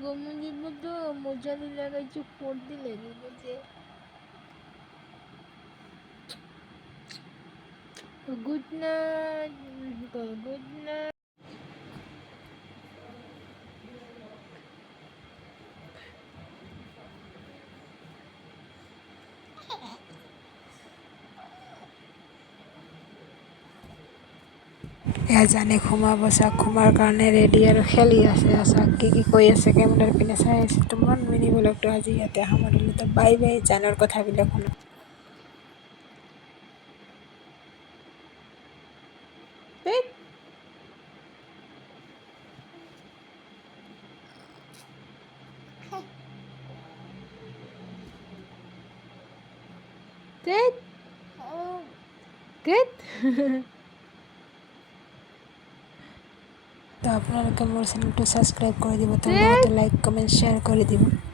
গমুজিব তো মোজালি লাগাইছো পড়তে লাগিব যে গুড নাইট গুড নাইট জানে ঘুমাব চাওক ঘুমাৰ কাৰণে ৰেডি আৰু খেলি আছে চাওক কি কৈ আছে কেমেৰাৰ পিনে চাই আছে তো মন মিনি ব্লগটো আজি ইয়াতে সামৰিলোঁ তো বাই বাই জানৰ কথাবিলাক শুনো Good. Good. তো আপোনালোকে মোৰ চেনেলটো ছাবস্ক্ৰাইব কৰি দিব তাৰ লগতে লাইক কমেণ্ট শ্বেয়াৰ কৰি দিব